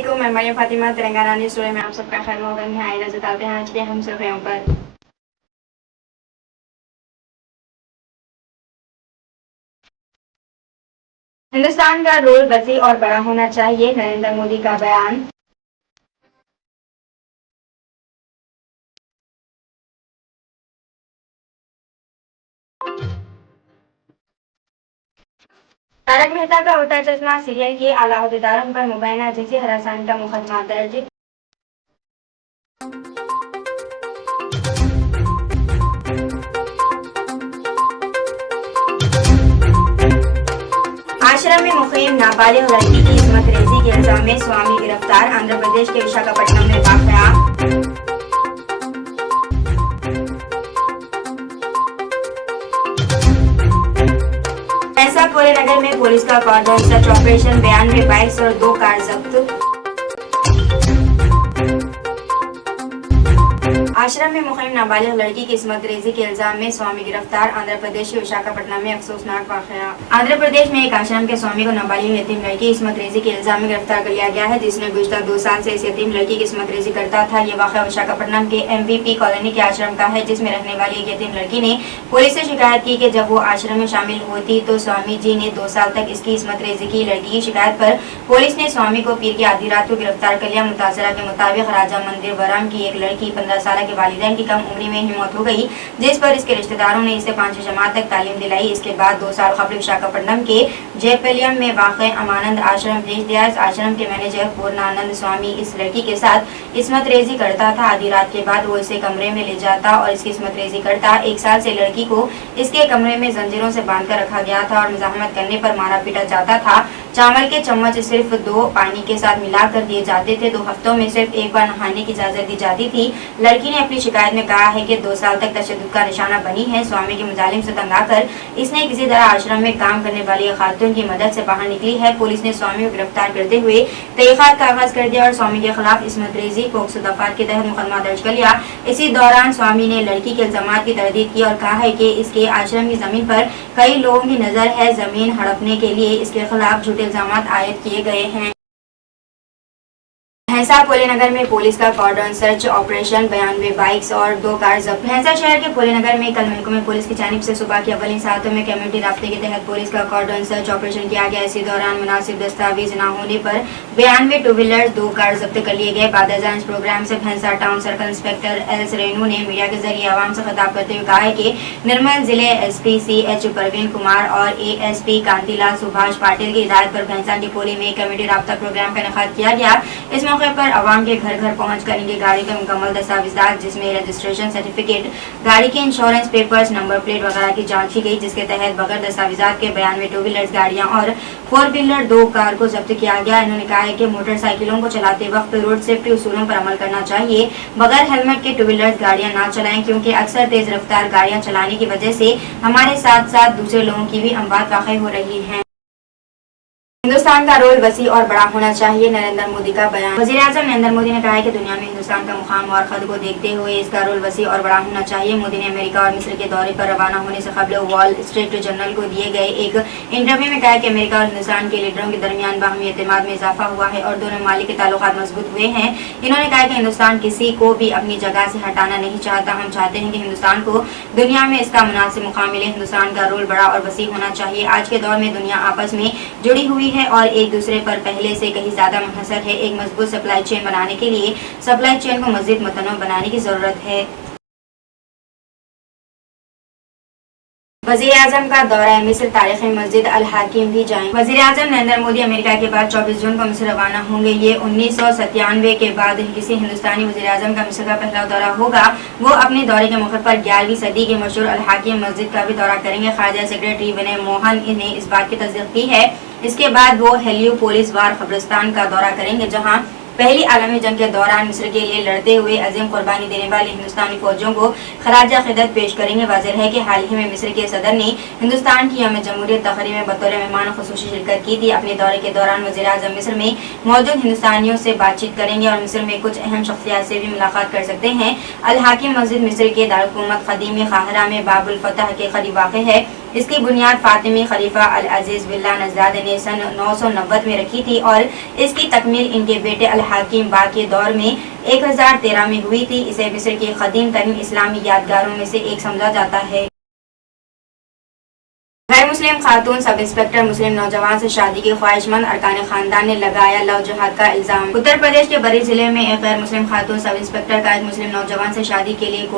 अस्सलामुअलैकुम, मैं Maryam Fatima Telangana news today में आप सबका खैर मकदम है। आइए नजर डालते हैं आज के हम सुर्खियों पर। हिंदुस्तान का रोल वसी और बड़ा होना चाहिए, नरेंद्र मोदी का बयान। तारक मेहता का उल्टा चश्मा सीरियल के आला अहदेदारों पर मुबैना जिनसी हरासानी का मुकदमा दर्ज। आश्रम में मुकीम नाबालिग लड़की की इस्मत रेजी के इल्जाम में स्वामी गिरफ्तार, आंध्र प्रदेश के विशाखापट्टनम में वाक़या। ऐसा कोले नगर में पुलिस का कॉर्डन सर्च ऑपरेशन, 92 बाइक्स और 2 कार जब्त। आश्रम में मुकीम नाबालिग लड़की की इस्मत रेजी के इल्जाम में स्वामी गिरफ्तार, आंध्र प्रदेश के विशाखापट्टनम में अफसोसनाक वाकया। आंध्र प्रदेश में एक आश्रम के स्वामी को नाबालिग यतीम लड़की की इस्मत रेजी के इल्जाम में गिरफ्तार कर लिया गया है, जिसने गुज़श्ता 2 साल से इस यतीम लड़की की इस्मत रेजी करता था। ये वाकया विशाखापट्टनम के MVP कॉलोनी के आश्रम का है, जिसमें रहने वाली एक यतीम लड़की ने पुलिस से शिकायत की कि जब वो आश्रम में शामिल होती तो स्वामी जी ने 2 साल तक इसकी इस्मत रेजी की। लड़की की शिकायत पर पुलिस ने स्वामी को पीर की आधी रात को गिरफ्तार कर लिया। मुतासरा के मुताबिक राजा मंदिर वरम की एक लड़की 15 साल के वालिदैन की कम उम्री में ही मौत हो गई, जिस पर इसके रिश्तेदारों ने इसे 5वीं जमात तक तालीम दिलाई। इसके बाद 2 साल कबल विशाखापट्टनम के जयपल्यम में वाक़ अमानंद आश्रम भेज दिया। इस आश्रम के मैनेजर पूर्णानंद स्वामी इस लड़की के साथ इस्मत रेजी करता था। आधी रात के बाद वो इसे कमरे में ले जाता और इसकी इस्मत रेजी करता। 1 साल से लड़की को इसके कमरे में जंजीरों से बांधकर रखा गया था और मुज़ाहमत करने पर मारा पीटा जाता था। चावल के चम्मच सिर्फ 2 पानी के साथ मिलाकर दिए जाते थे। 2 हफ्तों में सिर्फ 1 बार नहाने की इजाजत दी जाती थी। लड़की ने अपनी शिकायत में कहा है कि 2 साल तक तशद्दुद का निशाना बनी है। स्वामी के मुजालिम से तंग आकर इसने किसी तरह आश्रम में काम करने वाली एक खातून की मदद से बाहर निकली है। पुलिस ने स्वामी को गिरफ्तार करते हुए तहकीकात का आगाज कर दिया और स्वामी के खिलाफ इस्मत रेजी पोक्सो दफात के तहत मुकदमा दर्ज कर लिया। इसी दौरान स्वामी ने लड़की के इल्जामात की तरदीद की और कहा है कि इसके आश्रम की जमीन पर कई लोगों की नजर है। जमीन हड़पने के लिए इसके खिलाफ झूठे इल्जामात आयद किए गए हैं। भैंसा पोलेनगर में पुलिस का कॉर्डन सर्च ऑपरेशन, 92 बाइक्स और 2 कार जब्त। भैंसा शहर के पोलेनगर में कल महकमे पुलिस की जानिब से सुबह की अवलिन सातों में कम्युनिटी राब्ते के तहत पुलिस का कॉर्डन सर्च ऑपरेशन किया गया। इसी दौरान मुनासिब दस्तावेज न होने पर 92 टू व्हीलर 2 कार जब्त कर लिए गए। बादजान इस प्रोग्राम से भैंसा town circle inspector S Renu ने मीडिया के जरिए आवाम से खिताब करते हुए कहा है कि निर्मल जिले SP CH परवीन कुमार और ASP कांतिलाल सुभाष पाटिल की हिदायत पर भैंसा डिपोली में कम्युनिटी राब्ता प्रोग्राम का इनेकाद किया गया। इस मौके पर आवाम के घर घर पहुंच कर इनकी गाड़ी के मुकम्मल दस्तावेजात जिसमें रजिस्ट्रेशन सर्टिफिकेट, गाड़ी के इंश्योरेंस पेपर्स, नंबर प्लेट वगैरह की जांच की गई, जिसके तहत बगैर दस्तावेजात के 92 टू व्हीलर्स गाड़ियां और 4 व्हीलर 2 कार को जब्त किया गया। इन्होंने कहा है कि मोटरसाइकिलों को चलाते वक्त रोड सेफ्टी उसूलों पर अमल करना चाहिए। बगैर हेलमेट के टू व्हीलर्स गाड़ियां ना चलाएं, क्योंकि अक्सर तेज रफ्तार गाड़ियां चलाने की वजह से हमारे साथ साथ दूसरे लोगों की भी अमवात वाक़ई हो रही है। हिंदुस्तान का रोल वसी और बड़ा होना चाहिए, नरेंद्र मोदी का बयान। वज़ीर-ए-आज़म नरेंद्र मोदी ने कहा है कि दुनिया में हिंदुस्तान का मुकाम और खद को देखते हुए इसका रोल वसी और बड़ा होना चाहिए। मोदी ने अमेरिका और मिस्र के दौरे पर रवाना होने से कबल वॉल स्ट्रीट जर्नल को दिए गए एक इंटरव्यू में कहा कि अमेरिका और हिंदुस्तान के लीडरों के दरमियान बाहमी एतमाद में इजाफा हुआ है और दोनों ममालिक के ताल्लुकात मजबूत हुए हैं। इन्होंने कहा कि हिंदुस्तान किसी को भी अपनी जगह से हटाना नहीं चाहता। हम चाहते हैं कि हिंदुस्तान को दुनिया में इसका मुनासिब मुकाम मिले। हिंदुस्तान का रोल बड़ा और वसी होना चाहिए। आज के दौर में दुनिया आपस में जुड़ी हुई है और एक दूसरे पर पहले से कहीं ज्यादा मुनहसर है। एक मजबूत सप्लाई चेन बनाने के लिए सप्लाई चेन को मजीद मुतनव्वि बनाने की जरूरत है। वज़ीर-ए-आज़म का दौरा मिस्र, तारीखी मस्जिद अल हाकिम भी जाएं। वज़ीर-ए-आज़म नरेंद्र मोदी अमेरिका के बाद 24 जून को मिस्र रवाना होंगे। ये 1997 के बाद किसी हिंदुस्तानी वज़ीर-ए-आज़म का मिस्र का पहला दौरा होगा। वो अपने दौरे के मौके पर 11वीं सदी की मशहूर अल हाकिम मस्जिद का भी दौरा करेंगे। खारजा सेक्रेटरी विनय मोहन ने इस बात की तस्दीक की है। इसके बाद वो हेलियोपोलिस वार कब्रिस्तान का दौरा करेंगे, जहाँ पहली आलमी जंग के दौरान मिस्र के लिए लड़ते हुए अजीम कुर्बानी देने वाली हिंदुस्तानी फौजियों को खराज अक़ीदत पेश करेंगे। वाज़ेह है कि हाल ही में मिस्र के सदर ने हिंदुस्तान की यौम जमहूरियत तक़रीब में बतौर मेहमान ख़ुसूसी शिरकत की थी। अपने दौरे के दौरान वज़ीर-ए-आज़म मिस्र में मौजूद हिंदुस्तानियों से बातचीत करेंगे और मिस्र में कुछ अहम शख्सियात से भी मुलाकात कर सकते हैं। अल हाकिम मस्जिद मिस्र के दारुल हुकूमत क़दीम क़ाहिरा में बाबुल फ़तह के करीब वाक़ है। इसकी बुनियाद फातिमी खलीफा अल अजीज बिल्ला नज़ाद ने सन 990 में रखी थी और इसकी तकमील इनके बेटे अल हाकिम बा के दौर में 1013 में हुई थी। इसे मिस्र के कदीम तरीन इस्लामी यादगारों में से एक समझा जाता है। गैर मुस्लिम खातून सब इंस्पेक्टर मुस्लिम नौजवान से शादी की ख्वाहिशमंद अरकान खानदान ने लगाया लव जिहाद का इल्जाम। उत्तर प्रदेश के बरेली जिले में एक गैर मुस्लिम खातून सब इंस्पेक्टर का एक मुस्लिम नौजवान से शादी के लिए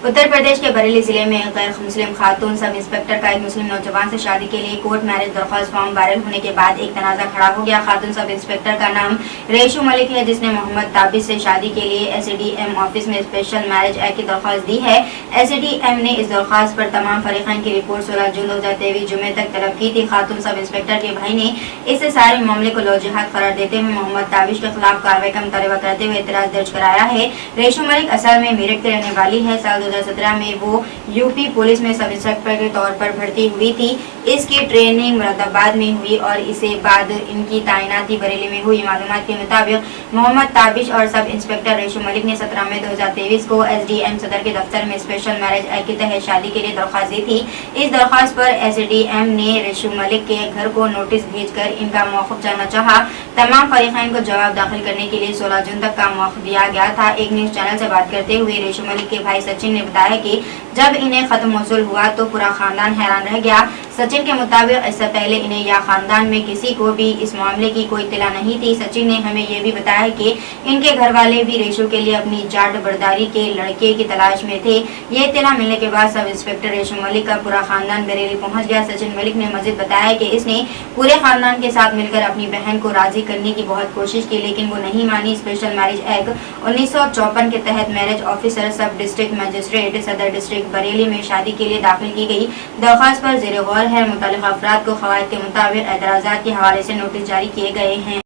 उत्तर प्रदेश के बरेली जिले में एक गैर मुस्लिम खातून सब इंस्पेक्टर का एक मुस्लिम नौजवान से शादी के लिए कोर्ट मैरिज दरख्वास्त फॉर्म वायरल होने के बाद एक तनाजा खड़ा हो गया। खातून सब इंस्पेक्टर का नाम रेशू मलिक है, जिसने मोहम्मद ताबिश से शादी के लिए एसडीएम ऑफिस में स्पेशल मैरिज एक्ट की दरख्वास्त दी है। एसडीएम ने इस दरख्वास्त पर तमाम फरीकैन की रिपोर्ट 16 जून 2023 जुमे तक तलब की थी। खातून सब इंस्पेक्टर के भाई ने इस सारे मामले को लव जिहाद करार देते हुए मोहम्मद ताबिश के खिलाफ कार्रवाई का मुतालबा करते हुए एतराज दर्ज कराया है। रेशू मलिक असल में मेरठ की रहने वाली है। साल 2017 में वो यूपी पुलिस में सब इंस्पेक्टर के तौर पर भर्ती हुई थी। इसकी ट्रेनिंग मुरादाबाद में हुई और इसे बाद इनकी तैनाती बरेली में हुई। मालूमात के मुताबिक मोहम्मद ताबिश और सब इंस्पेक्टर रेशू मलिक ने 17 मई 2023 को एसडीएम सदर के दफ्तर में स्पेशल मैरिज एक्ट के तहत शादी के लिए दरख्वास्त दी थी। इस दरख्वास्त पर एसडीएम ने रेशू मलिक के घर को नोटिस भेजकर इनका मौक़िफ़ जानना चाहा। तमाम फरीकैन को जवाब दाखिल करने के लिए 16 जून तक का मौक़िफ़ दिया गया था। एक न्यूज चैनल से बात करते हुए रेशू मलिक के भाई सचिन ने बताया कि जब इन्हें खत मौसूल हुआ तो पूरा खानदान हैरान रह गया। सचिन के मुताबिक इससे पहले इन्हें या खानदान में किसी को भी इस मामले की कोई इत्तला नहीं थी। सचिन ने हमें ये भी बताया कि इनके घर वाले भी रेशू के लिए अपनी जाट बरदारी के लड़के की तलाश में थे। ये इत्तला मिलने के बाद सब इंस्पेक्टर रेशू मलिक का पूरा खानदान बरेली पहुंच गया। सचिन मलिक ने मजीद बताया कि इसने पूरे खानदान के साथ मिलकर अपनी बहन को राजी करने की बहुत कोशिश की, लेकिन वो नहीं मानी। स्पेशल मैरिज एक्ट 1954 के तहत मैरिज ऑफिसर सब डिस्ट्रिक्ट मजिस्ट्रेट सदर डिस्ट्रिक्ट बरेली में शादी के लिए दाखिल की गई दरख्वास्त पर ज़ेर गौर है। मुतल्लिक़ा अफराद को क़वाइद के मुताबिक एतराज़ात के हवाले से नोटिस जारी किए गए हैं।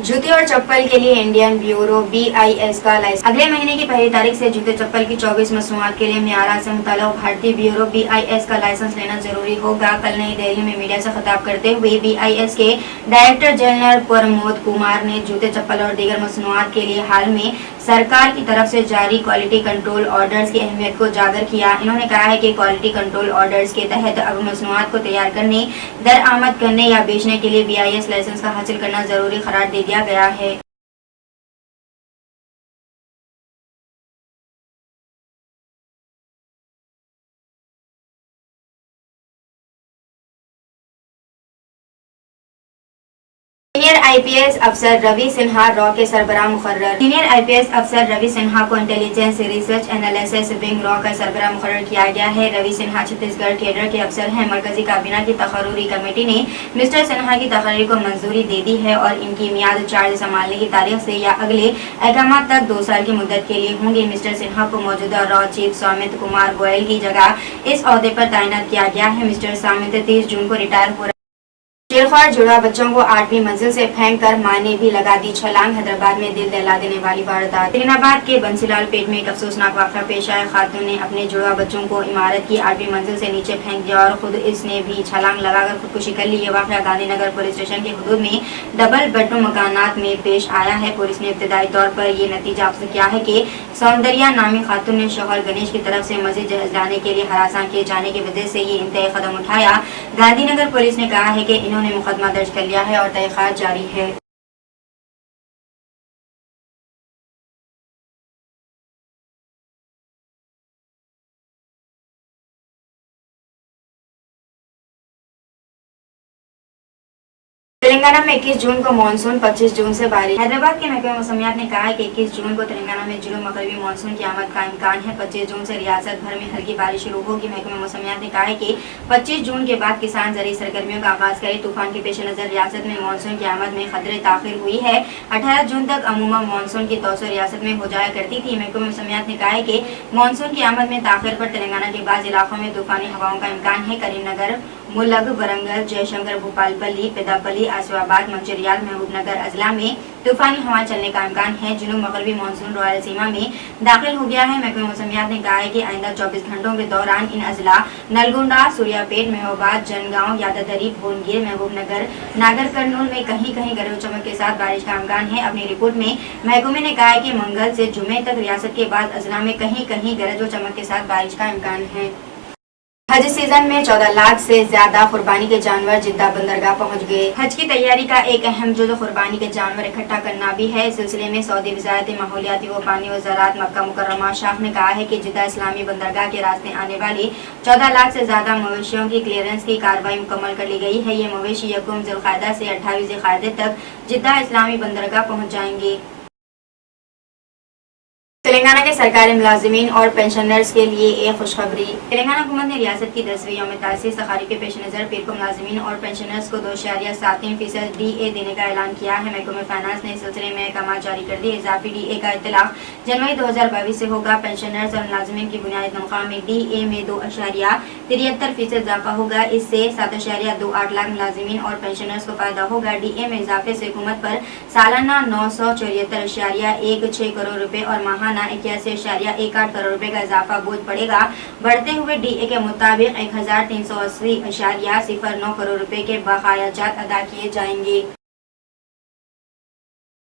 जूते और चप्पल के लिए इंडियन ब्यूरो BIS का लाइसेंस। अगले महीने की पहली तारीख से जूते चप्पल की 24 मसनूआत के लिए मियारात से मुतल्लिक़ भारतीय ब्यूरो BIS का लाइसेंस लेना जरूरी होगा। कल नई दिल्ली में मीडिया से खिताब करते हुए BIS के डायरेक्टर जनरल प्रमोद कुमार ने जूते चप्पल और दीगर मसनूआत के लिए हाल में सरकार की तरफ से जारी क्वालिटी कंट्रोल ऑर्डर्स की अहमियत को उजागर किया। इन्होंने कहा है कि क्वालिटी कंट्रोल ऑर्डर्स के तहत अब मसनूआत को तैयार करने, दरआमद करने या बेचने के लिए BIS लाइसेंस का हासिल करना जरूरी करार दे दिया गया है। सीनियर आईपीएस अफसर रवि सिन्हा रॉ के सरबराह मुकर्रर। सीनियर आईपीएस अफसर रवि सिन्हा को intelligence research analysis wing raw का सरबराह मुकर्रर किया गया है। रवि सिन्हा छत्तीसगढ़ कैडर के अफसर हैं। मरकजी काबीना की तकर्रुरी कमेटी ने मिस्टर सिन्हा की तकर्री को मंजूरी दे दी है और इनकी मियाद चार्ज संभालने की तारीख से या अगले अहकाम तक 2 साल की मुद्दत के लिए होंगे। मिस्टर सिन्हा को मौजूदा रॉ चीफ सौमित कुमार गोयल की जगह इस ओहदे पर तैनात किया गया है। मिस्टर सौमित 30 जून को रिटायर हो शेरख्वार जुड़ा बच्चों को 8वीं मंजिल से फेंक कर मां ने भी लगा दी छलांग। हैदराबाद में दिल दहला देने वाली वारदात। तरीनाबाद के बंसीलाल पेट में एक अफसोसनाक वाक़या पेश आया। खातून ने अपने जुड़वा बच्चों को इमारत की 8वीं मंजिल से नीचे फेंक दिया और खुद इसने भी छलांग लगाकर खुदकुशी कर ली। ये वाक़या गांधीनगर पुलिस स्टेशन के हुदूद में डबल बेडरूम मकानात में पेश आया है। पुलिस ने इब्तदाई तौर पर ये नतीजा हासिल किया है कि सौंदर्या नामी खातून ने शौहर गणेश की तरफ से मजीद जहेज लाने के लिए हरासा किए जाने की वजह से ये इंतहाई कदम उठाया। गांधीनगर पुलिस ने कहा है कि इन्होंने मुकदमा दर्ज कर लिया है और तहक़ीक़ात जारी है। तेलंगाना में 21 जून को मानसून, 25 जून से बारिश। हैदराबाद के महकमा मौसमियात ने कहा है कि 21 जून को तेलंगाना में जुनूब मगरबी मानसून की आमद का इम्कान है। 25 जून से रियासत भर में हल्की बारिश शुरू होगी। महकमा मौसमियात ने कहा है कि 25 जून के बाद किसान ज़रूरी सरगर्मियों का आगाज करें। तूफान के पेश नजर रियासत में मानसून की आमद में खतरे ताखिर हुई है। 18 जून तक अमूमन मानसून की तौसर रियासत में हो जाया करती थी। महकमा मौसमियात ने कहा है कि मानसून की आमद में ताखिर पर तेलंगाना के बाद इलाकों में तूफानी हवाओं का इम्कान है। करीमनगर मुलग, वरंगल, जयशंकर, भोपालपल्ली, पेदापल्ली, आसिफाबाद, मंचिरियाल, महबूबनगर अजला में तूफानी हवा चलने का इम्कान है। जुनूब मगरबी मानसून रायलसीमा में दाखिल हो गया है। महकमे मौसमियात ने कहा है कि आइंदा 24 घंटों के दौरान इन अजला नलगोंडा, सूर्यापेट, महोबाद, जनगांव, यादादरी, भोनगिर, महबूबनगर, नागर कर्नूल में कहीं कहीं गरज चमक के साथ बारिश का इम्कान है। अपनी रिपोर्ट में महकमे ने कहा है कि मंगल से जुमे तक रियासत के बाद अजला में कहीं कहीं गरज व चमक के साथ बारिश का इम्कान है। हज सीजन में 14 लाख से ज्यादा कुर्बानी के जानवर जिद्दा बंदरगाह पहुंच गए। हज की तैयारी का एक अहम जुज़ कुर्बानी के जानवर इकट्ठा करना भी है। इस सिलसिले में सऊदी वज़ारत माहौलियाती व पानी व ज़राअत मक्का मुकर्रमा शाख ने कहा है कि जिद्दा इस्लामी बंदरगाह के रास्ते आने वाली 14 लाख से ज्यादा मवेशियों की क्लियरेंस की कार्रवाई मुकम्मल कर ली गई है। ये मवेशी 1 ज़ुल्क़ादा से 28 ज़िलक़ादा तक जिद्दा इस्लामी बंदरगाह पहुँच जाएंगे। तेलंगाना के सरकारी मुलाजिमीन और पेंशनर्स के लिए एक खुशखबरी। तेलंगाना हुकूमत ने रियासत की 10वीं यौम तासीस तकारीब के पेश नज़र पीर को मुलाजिमीन और पेंशनर्स को 2.73% DA देने का ऐलान किया है। महकमे फाइनेंस ने इस सिलसिले में अहकाम जारी कर दिए। इजाफी DA का इतलाक जनवरी 2022 से होगा। पेंशनर्स और मुलाजिमीन की बुनियादी तनख्वाह में DA में 2.73% इजाफा होगा। इससे 7.28 लाख मुलाजिमीन और पेंशनर्स को फायदा होगा। DA में इजाफे से हुकूमत पर सालाना 974.16 करोड़ रुपए और माहाना 81.18 करोड़ रुपए का इजाफा बोझ पड़ेगा। बढ़ते हुए DA के मुताबिक 1380.09 करोड़ रुपए के बकायाजात अदा किए जाएंगे।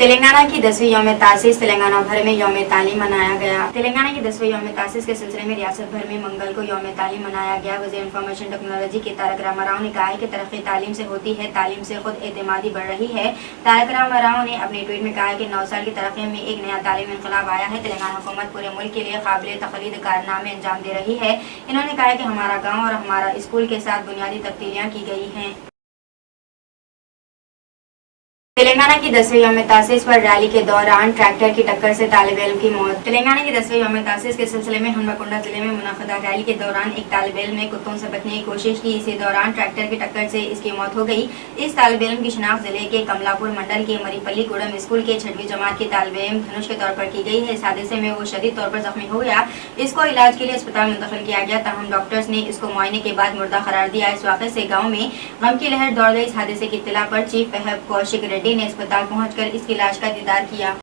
तेलंगाना की 10वीं यौम तासीस तेलंगाना भर में यौम तालीम मनाया गया। तेलंगाना की 10वीं यौम तासीस के सिलसिले में रियासत भर में मंगल को यौम तालीम मनाया गया। वज़ीर इंफॉर्मेशन टेक्नोलॉजी के तारक रामाराव ने कहा है कि तरक्की तालीम से होती है, तालीम से खुद एतमादी बढ़ रही है। तारक रामाराव ने अपने ट्वीट में कहा है कि 9 साल की तरक्की में एक नया तालीम इनकलाब आया है। तेलंगाना हुकूमत पूरे मुल्क के लिए काबिल तकलीद कारनामे अंजाम दे रही है। इन्होंने कहा है कि हमारा गाँव और हमारा स्कूल के साथ बुनियादी तब्दीलियाँ की गई हैं। तेलंगाना की 10वीं यौम तासीस पर रैली के दौरान ट्रैक्टर की टक्कर से तालिब इल्म की मौत। तेलंगाना की 10वीं यौम तासीस के सिलसिले में हनुमकोंडा जिले में मुनक़दा रैली के दौरान एक तालिब इल्म ने कुत्तों से बचने की कोशिश की। इसी दौरान ट्रैक्टर की टक्कर से इसकी मौत हो गई। इस तालिब इल्म की शिनाख्त जिले के कमलापुर मंडल के मरीपल्ली गुड़म स्कूल के 6वीं जमात की तालिब इल्म धनुष के तौर पर की गई है। इस हादसे में वो शदीद तौर पर जख्मी हो गया। इसको इलाज के लिए अस्पताल मुंतकिल किया गया, ताहम डॉक्टर्स ने इसको मुआयने के बाद मुर्दा करार दिया। इस वाक़े से गाँव में गम की लहर दौड़ गई। इस हादसे की इत्तला पर चीफ वहब कौशिक रेड्डी ने अस्पताल पहुंचकर इसकी लाश का दीदार किया।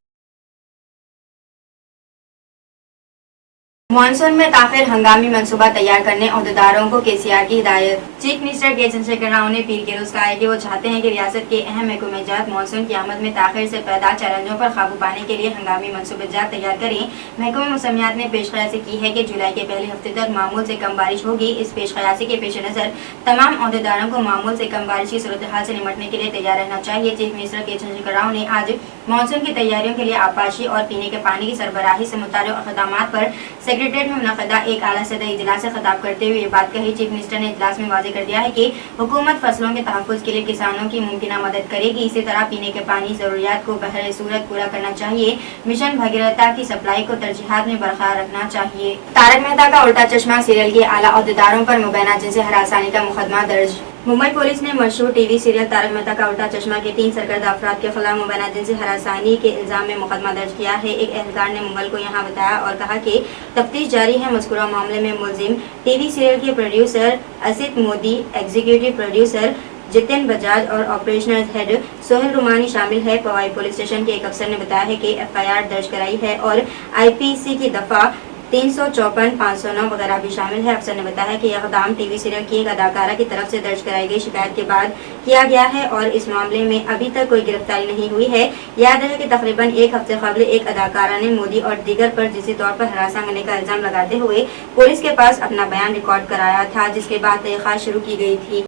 मानसून में ताखिर हंगामी मंसूबा तैयार करने अहदेदारों को KCR की हिदायत। चीफ मिनिस्टर के चंद्रशेखर राव ने पीर के रोज कहा है कि वो चाहते हैं कि रियासत के अहम महकमेजात मानसून की आमद में ताखिर से पैदा चैलेंजों पर काबू पाने के लिए हंगामी मंसूबाजात तैयार करें। महकमे मौसमियात ने पेशकयासी की है कि जुलाई के पहले हफ्ते तक मामूल से कम बारिश होगी। इस पेशकयासी के पेश नजर तमाम अहदेदारों को मामूल से कम बारिश की सूरत हाल से निपटने के लिए तैयार रहना चाहिए। चीफ मिनिस्टर के चंद्रशेखर राव ने आज मानसून की तैयारियों के लिए आबपाशी और पीने के पानी की सरबराही से मुताल्लिक़ इक़दामात पर सेक्रेटेरिएट में मुनक़दा एक आला सतही इजलास से खिताब करते हुए ये बात कही। चीफ मिनिस्टर ने इजलास में वाज़ेह कर दिया है कि हुकूमत फसलों के तहफ़्फ़ुज़ के लिए किसानों की मुमकिना मदद करेगी। इसी तरह पीने के पानी ज़रूरियात को बहर सूरत पूरा करना चाहिए। मिशन भगीरथा की सप्लाई को तरजीहात में बरकरार रखना चाहिए। तारक मेहता का उल्टा चश्मा सीरियल के आला अहदेदारों पर मुबैना जिनसी हरासानी का मुकदमा दर्ज। मुंबई पुलिस ने मशहूर टीवी सीरियल तारक मेहता का उल्टा चश्मा के 3 सरकर्दा अफराद के खिलाफ मुबैना जिनसी हरासानी के इल्जाम में मुकदमा दर्ज किया है। एक एहलकार ने मंगल को यहां बताया और कहा कि तफ्तीश जारी है। मज़कूरा मामले में मुलजिम टीवी सीरियल के producer Asit Modi, executive producer Jitin Bajaj और ऑपरेशनल हेड सोहेल रुमानी शामिल है। पवाई पुलिस स्टेशन के एक अफसर ने बताया है कि FIR दर्ज कराई है और IPC की दफा 354, 509 वगैरह भी शामिल है। अफसर ने बताया कि यह इक़दाम टीवी सीरियल की एक अदाकारा की तरफ से दर्ज कराई गई शिकायत के बाद किया गया है और इस मामले में अभी तक कोई गिरफ्तारी नहीं हुई है। याद रहे कि तकरीबन एक हफ्ते कबल एक अदाकारा ने मोदी और दीगर पर जिसी तौर पर हरासा करने का इल्जाम लगाते हुए पुलिस के पास अपना बयान रिकॉर्ड कराया था, जिसके बाद तहक़ीक़ात शुरू की गई थी।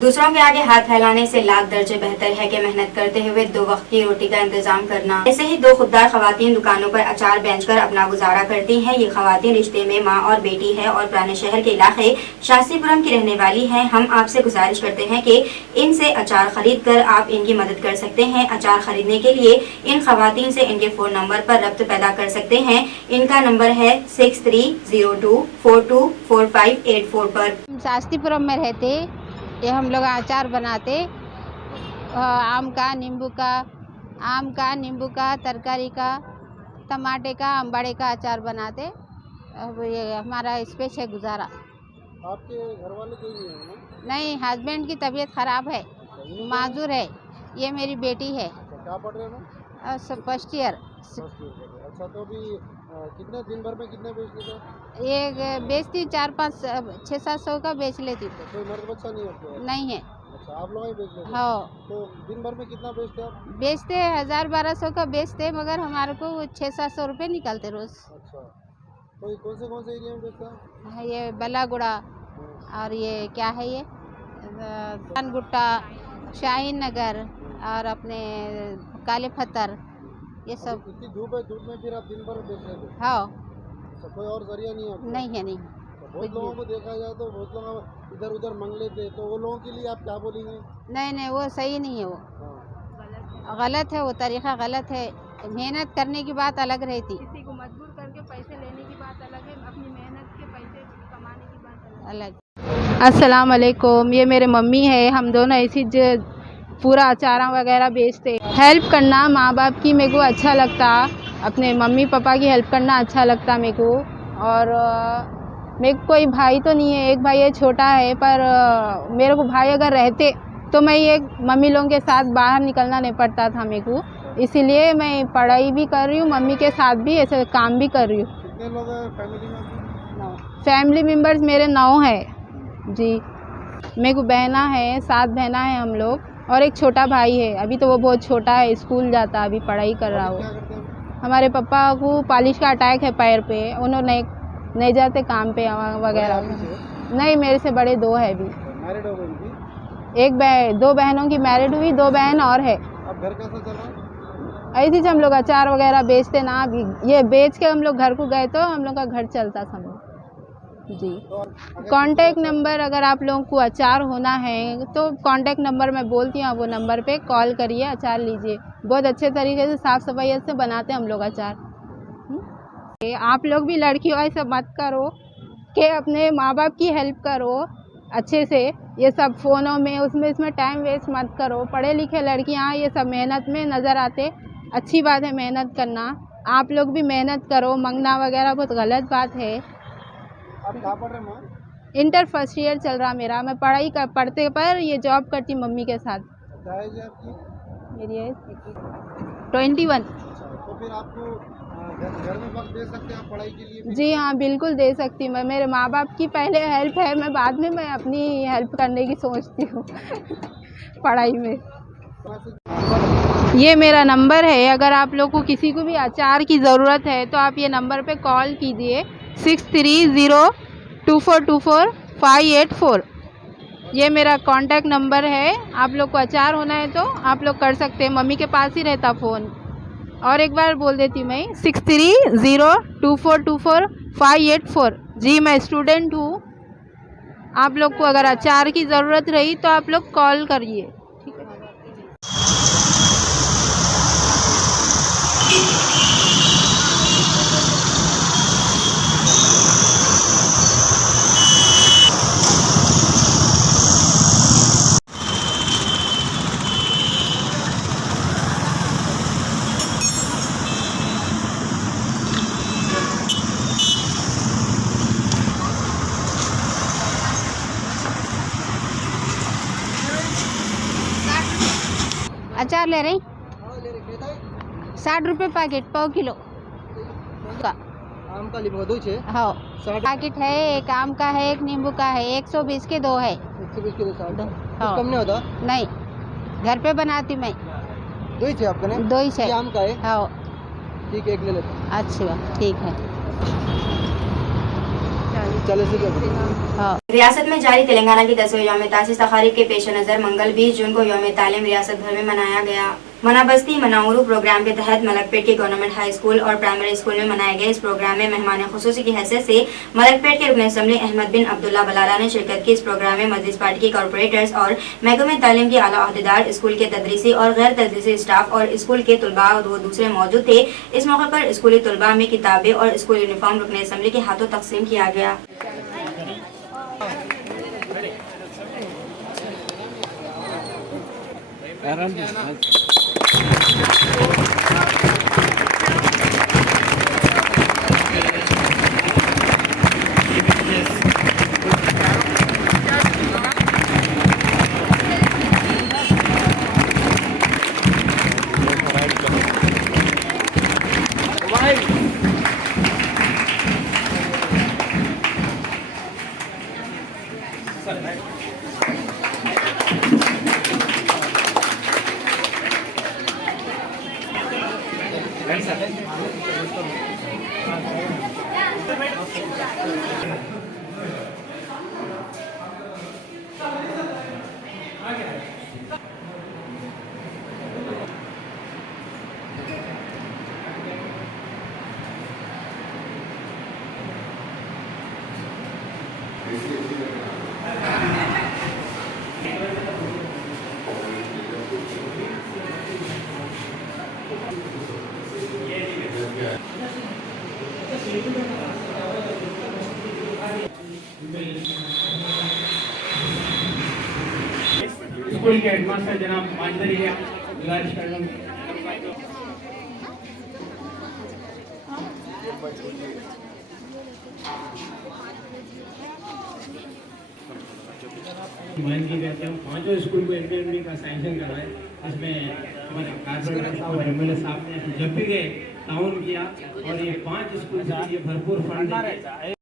दूसरों के आगे हाथ फैलाने से लाख दर्जे बेहतर है कि मेहनत करते हुए 2 वक्त की रोटी का इंतजाम करना। ऐसे ही 2 खुददार खवातीन दुकानों पर अचार बेचकर अपना गुजारा करती हैं। ये खवातीन रिश्ते में माँ और बेटी है और पुराने शहर के इलाके शास्त्रीपुरम की रहने वाली हैं। हम आपसे गुजारिश करते हैं कि इनसे अचार खरीद कर आप इनकी मदद कर सकते हैं। अचार खरीदने के लिए इन खवातीन से इनके फ़ोन नंबर पर रब्त पैदा कर सकते हैं। इनका नंबर है 6302424584 पर। शास्त्रीपुरम में रहते ये हम लोग अचार बनाते, आम का, नींबू का, तरकारी का, टमाटे का, अम्बाड़े का अचार बनाते। अब ये हमारा इस पे है गुजारा। आपके घर वाले कोई नहीं है ना? नहीं, हस्बैंड की तबीयत खराब है, माजूर है। ये मेरी बेटी है, अच्छा, क्या पढ़ रहे हो ना? First year. अच्छा, तो अभी कितने दिन भर में कितने बेच लेते हैं? ये बेचती 4-5-6-700 का बेच लेती। तो कोई मर्द बच्चा नहीं है आपके? नहीं है। अच्छा, आप लोग ही बेच लेते हैं? हाँ, तो दिन भर में कितना बेचते हैं आप? बेचते 1000-1200 का बेचते, मगर हमारे को 600-700 रुपये निकलते रोज। अच्छा, तो कौन से एरिया में बेचते हैं? ये बलागुड़ा और ये क्या है, ये गुट्टा, शाहीन नगर और अपने काले पत्थर, ये सब। इतनी धूप है, धूप में फिर आप दिन भर बेच रहे थे? हाँ। अच्छा, कोई और जरिया नहीं है आपके? नहीं है, नहीं। तो बहुत लोगों को देखा जाए तो बहुत लोग इधर उधर मंग लेते, तो वो लोगों के लिए आप क्या बोलेंगे? नहीं नहीं, वो सही नहीं है, वो हाँ। गलत है, वो तरीका गलत है। मेहनत करने की बात अलग रहती, किसी को मजबूर करके पैसे लेने की बात अलग है, अपनी मेहनत के पैसे कमाने की बात अलग। अस्सलाम वालेकुम, ये मेरे मम्मी है। हम दोनों ऐसी पूरा अचारा वगैरह बेचते। हेल्प करना माँ बाप की मेरे को अच्छा लगता, अपने मम्मी पापा की हेल्प करना अच्छा लगता मेरे को। और मेरे को कोई भाई तो नहीं है, एक भाई है, छोटा है, पर मेरे को भाई अगर रहते तो मैं ये मम्मी लोगों के साथ बाहर निकलना नहीं पड़ता था मेरे को, इसीलिए मैं पढ़ाई भी कर रही हूँ, मम्मी के साथ भी ऐसे काम भी कर रही हूँ। कितने लोग हैं फैमिली में? फैमिली मेम्बर्स मेरे 9 है जी। मेरे को बहना है, 7 बहना है हम लोग, और एक छोटा भाई है। अभी तो वो बहुत छोटा है, स्कूल जाता, अभी पढ़ाई कर रहा हो। क्या करते हैं? हमारे पापा को पालिश का अटैक है पैर पे, उन्होंने नहीं जाते काम पे वगैरह। नहीं, मेरे से बड़े 2 है अभी। मैरिड हो गई उनकी? 2 बहनों की मैरिड हुई, 2 बहन और है। अब घर कैसा चल रहा है? ऐसे ही हम लोग अचार वगैरह बेचते ना, अभी ये बेच के हम लोग घर को गए तो हम लोग का घर चलता था जी। कांटेक्ट नंबर, अगर आप लोगों को अचार होना है तो कांटेक्ट नंबर मैं बोलती हूँ, वो नंबर पे कॉल करिए, अचार लीजिए। बहुत अच्छे तरीके से साफ़ सफाई से बनाते हैं हम लोग अचार। आप लोग भी लड़कियों ऐसा मत करो कि अपने माँ बाप की हेल्प करो अच्छे से, ये सब फ़ोनों में उसमें इसमें टाइम वेस्ट मत करो। पढ़े लिखे लड़कियाँ ये सब मेहनत में नज़र आते, अच्छी बात है मेहनत करना, आप लोग भी मेहनत करो। मंगना वगैरह बहुत गलत बात है। आप क्या पढ़ रहे हैं माँ? इंटर फर्स्ट ईयर चल रहा मेरा। मैं पढ़ते पर ये जॉब करती मम्मी के साथ। क्या एज है आपकी? मेरी एज 21। अच्छा, तो फिर आपको घर में वक्त दे सकते हैं आप पढ़ाई के लिए? जी हाँ, बिल्कुल दे सकती हूँ मैं। मेरे माँ बाप की पहले हेल्प है, मैं बाद में मैं अपनी हेल्प करने की सोचती हूँ पढ़ाई में। ये मेरा नंबर है, अगर आप लोग को किसी को भी अचार की ज़रूरत है तो आप ये नंबर पे कॉल कीजिए 6302424584। ये मेरा कांटेक्ट नंबर है। आप लोग को अचार होना है तो आप लोग कर सकते हैं, मम्मी के पास ही रहता फ़ोन। और एक बार बोल देती हूँ मैं 6302424584। जी, मैं स्टूडेंट हूँ। आप लोग को अगर अचार की ज़रूरत रही तो आप लोग कॉल करिए, ठीक है। अचार ले रही 60 रुपये पैकेट, पाव किलो का आम का लिंबू छे। हाँ, पैकेट है। एक आम का है, एक नींबू का है। 120 के 2 है। 120 के 2 हाँ। कम नहीं होता? नहीं, घर पे बनाती मैं। 2 ही छे आपका ने? 2 ही है। आम का है? हाँ। ठीक है, एक ले लेते हैं। अच्छी बात, ठीक है। 40 रुपये। हाँ। रियासत में जारी तेलंगाना की 10वीं यौम तासीस तकारीब के पेश नज़र मंगल 20 जून को यौम तालीम रियासत भर में मनाया गया। मनाबस्ती मनाउरू प्रोग्राम के तहत मलकपेट के गवर्नमेंट हाई स्कूल और प्राइमरी स्कूल में मनाए गए इस प्रोग्राम में मेहमान खुसूसी की हैसियत से मलकपेट के रुकन असम्बली अहमद बिन अब्दुल्ला बलाला ने शिरकत की। इस प्रोग्राम में मजलिस पार्टी के कॉर्पोरेटर्स और महकमे तालीम के आला अहदेदार, स्कूल के तदरीसी और गैर तदरीसी स्टाफ और स्कूल के तलबा व दूसरे मौजूद थे। इस मौके पर स्कूली तलबा में किताबें और स्कूल यूनिफॉर्म रुकन असम्बली के हाथों तकसीम किया गया। स्कूल के हेडमास्टर जनाब मांझरी है, गुजारिश कर लूँ। मान की कहते हैं पांचों स्कूल को एमपी का सैंक्शन करवाए, इसमें हमारे कारपोरेटर साहब और एमएलए साहब ने जब भी गए ताउन किया और ये 5 स्कूल से ये भरपूर फंड देंगे।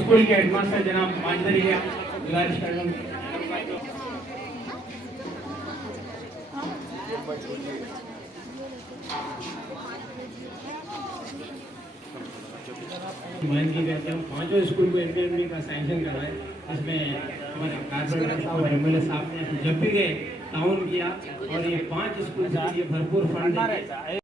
स्कूल के हेडमास्टर जनाब मांझरी है, गुजारिश कर लूँ। मान की कहते हैं पांचों स्कूल को एमपी का सैंक्शन करवाए, इसमें हमारे कारपोरेटर साहब और एमएलए साहब ने जब भी गए ताउन किया और ये 5 स्कूल से ये भरपूर फंड देंगे।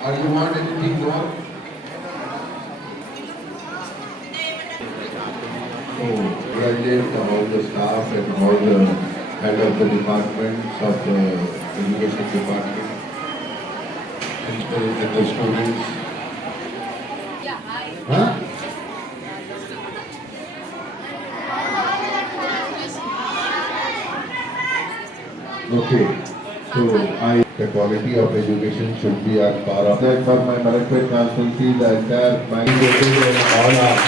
Or you want anything more? So, congratulate all the staff and all the head of the departments of the education department and the students. Huh? Okay. So the quality of education should be at par of that. For my Malakpet constituency, the entire mind and all are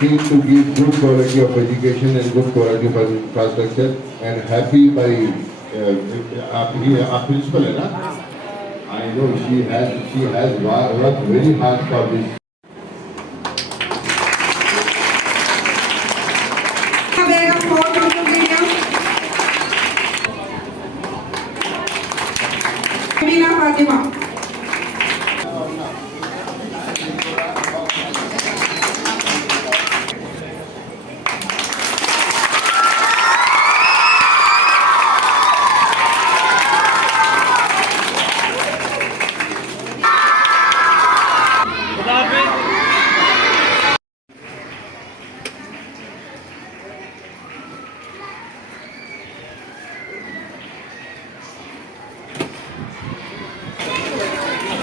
keen to give good quality of education and good quality of infrastructure, and happy by our principal, है ना? I know she has worked very hard for this. Fatima खुदा हाफिज़।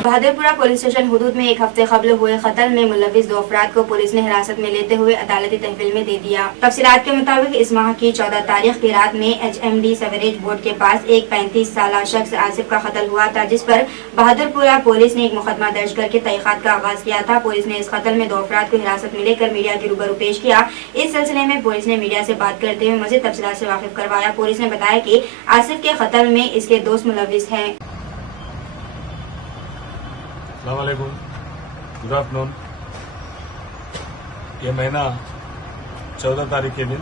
Bahadurpura police station हुदूद में एक हफ्ते कबल हुए कत्ल में मुलविस 2 अफराद को पुलिस ने हिरासत में लेते हुए अदालती तहवील में दे दिया। तफसीलात के मुताबिक इस माह की 14 तारीख की रात में HMD सवेरेज बोर्ड के पास एक 35 साल शख्स आसिफ का कत्ल हुआ था, जिस पर बहादुरपुरा पुलिस ने एक मुकदमा दर्ज करके तहकीकात का आगाज किया था। पुलिस ने इस कत्ल में 2 अफराद को हिरासत में लेकर मीडिया के रूबरू पेश किया। इस सिलसिले में पुलिस ने मीडिया से बात करते हुए मजीद तफसीलात से वाकिफ करवाया। पुलिस ने बताया कि आसिफ के कत्ल में इसके दोस्त मुलविस हैं। अस्सलाम वालेकुम, गुड आफ्टरनून। ये महीना 14 तारीख के दिन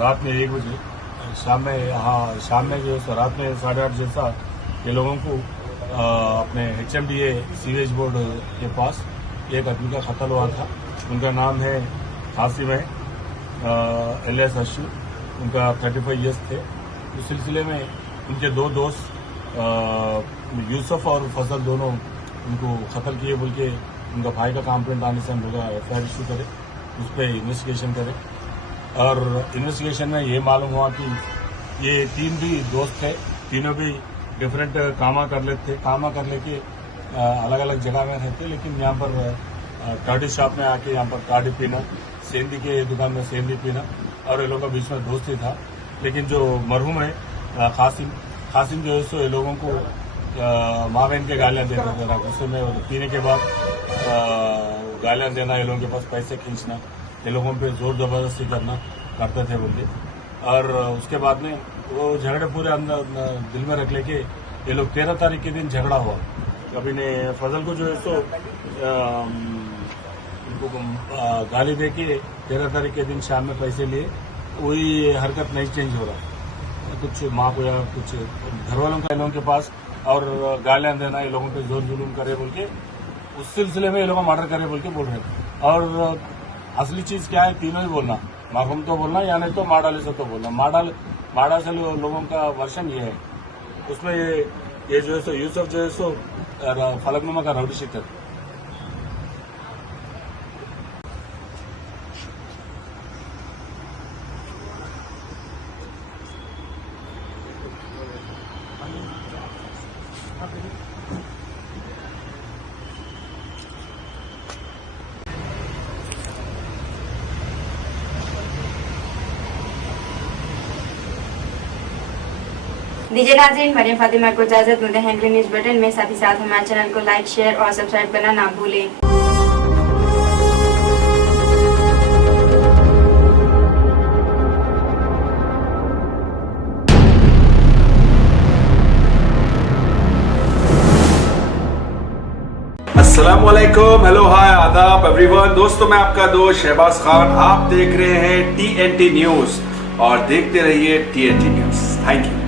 रात में 1 बजे शाम में जो है रात में 8:30 जैसा ये लोगों को अपने HMDA सीवेज बोर्ड के पास एक आदमी का कत्ल हुआ था। उनका नाम है कासिम है, LS अशु, उनका 35 ईयर्स थे। उस सिलसिले में उनके 2 दोस्त यूसुफ और फजल दोनों उनको कत्ल किए बोल के उनका भाई का कंप्लेंट आने से हम लोग FIR इशू करे, उस पर इन्वेस्टिगेशन करे। और इन्वेस्टिगेशन में ये मालूम हुआ कि ये 3 भी दोस्त थे, तीनों भी डिफरेंट कामा कर लेके अलग अलग जगह में रहते, लेकिन यहाँ पर काड़ी शॉप में आके यहाँ पर काड़ी पीना, सेंधी के दुकान में सेंधी पीना, और ये लोगों के बीच में दोस्ती था। लेकिन जो मरहूम है कासिम जो है सो ये लोगों को माँ बहन के गालियाँ देता था, गुस्से में पीने के बाद गालियाँ देना, ये लोगों के पास पैसे खींचना, ये लोगों पे जोर जबरदस्ती करते थे बोलते। और उसके बाद में वो झगड़े पूरे अंदर दिल में रख लेके ये लोग 13 तारीख के दिन झगड़ा हुआ। कभी ने फजल को जो है सो उनको गाली दे के 13 तारीख के दिन शाम में पैसे लिए, वही हरकत नहीं चेंज हो रहा। कुछ माँ को या कुछ घर वालों का लोगों के पास और गालियां देना, ये लोगों पे जोर जुलूम करे बोल के, उस सिलसिले में ये लोग मर्डर करे बोल के बोल रहे थे। और असली चीज क्या है, तीनों ही बोलना, मरहूम तो बोलना या नहीं तो माडाले से तो बोलना। माडा से लोगों का वर्षन ये है, उसमें ये जो है सो यूसुफ जो है सो फलकनुमा का राउडी शीटर। दीजिए नाज़रीन, मरियम फातिमा को इजाजत। मिलते हैं अगले न्यूज बुलेटिन में। साथ ही साथ हमारे चैनल को लाइक, शेयर और सब्सक्राइब करना ना भूलें। अस्सलामुअलैकुम, हेलो, हाय, आदाब एवरीवन। दोस्तों, मैं आपका दोस्त शहबाज खान, आप देख रहे हैं TNT न्यूज और देखते रहिए TNT न्यूज। Thank you.